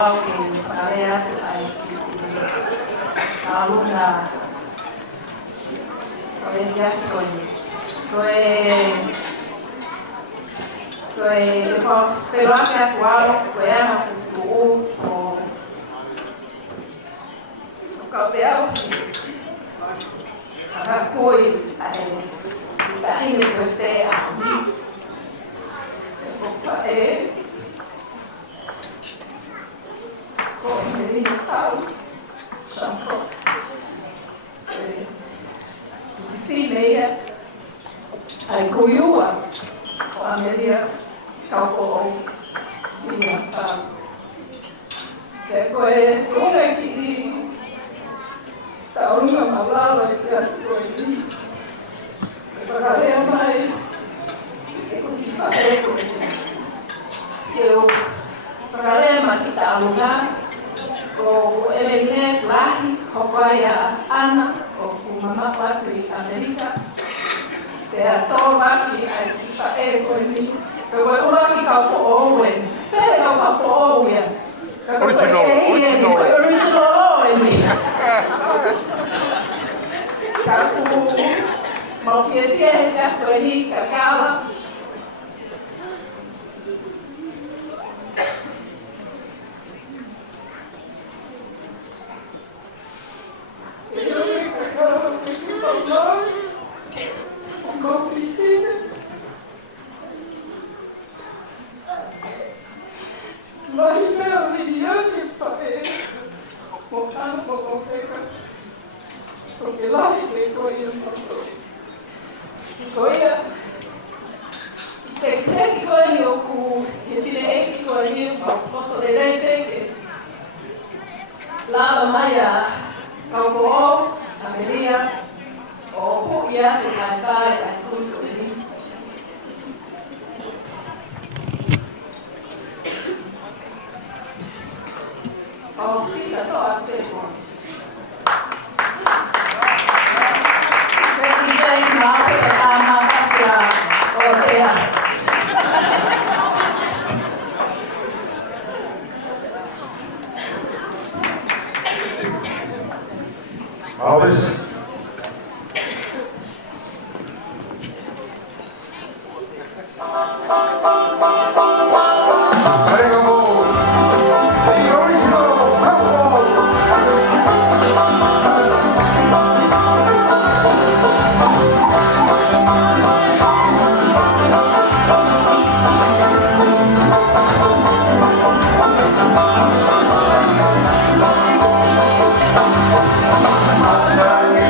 que tareas alumna Colegial pero hace actual fuera o campeão a coi da ini você aqui Fileia, ai cuiua, o Amelia Calfo, minha pá. Depois, olha que tá uma malala que a coisa, para ler mais, o que fazer com eu para ler mais que tá lugar, o ele lá, o pai a Ana o mama patri Amerika te atova ki ai ki fa e ko ni ko ora ki ka fo owen se ka fo owen original ni ka ku mo fie ja ko ni ka kala porque lá que coisa que coisa o cu que tirei que coisa foto de leite lá Maia Calvo Amelia o ia de mai pai a tudo oh sim tá até bom Alves. Thank you.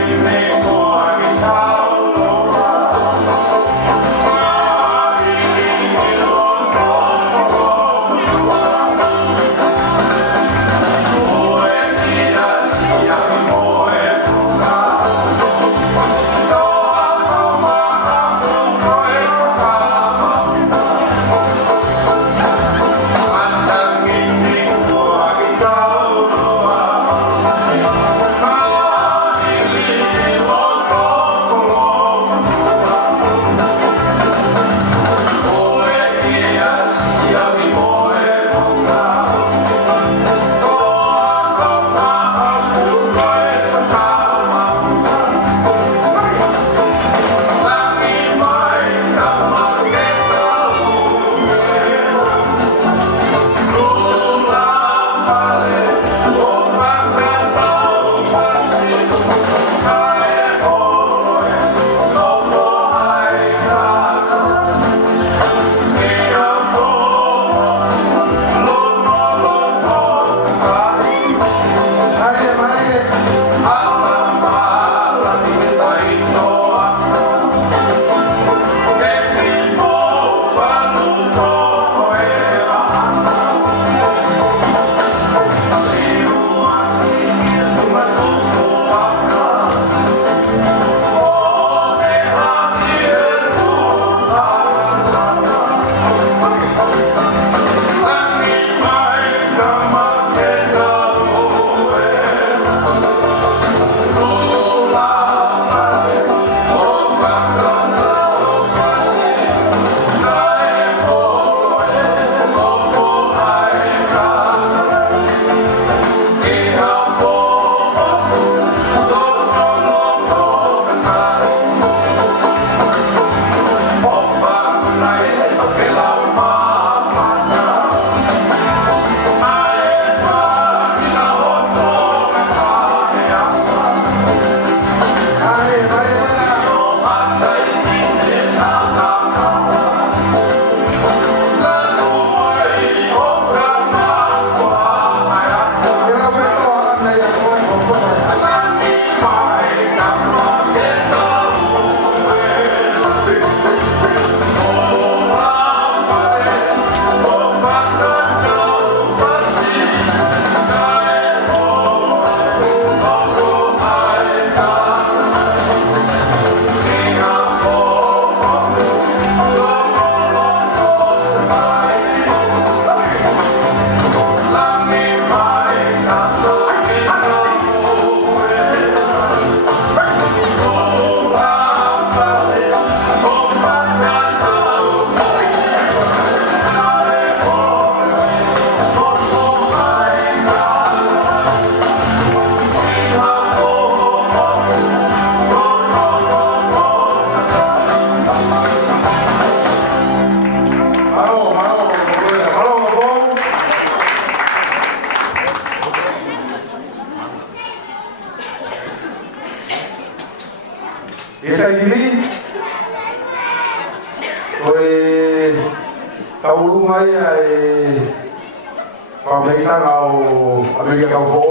e tai ni oi tau mai ai pa mai tanga o Amerika kau fo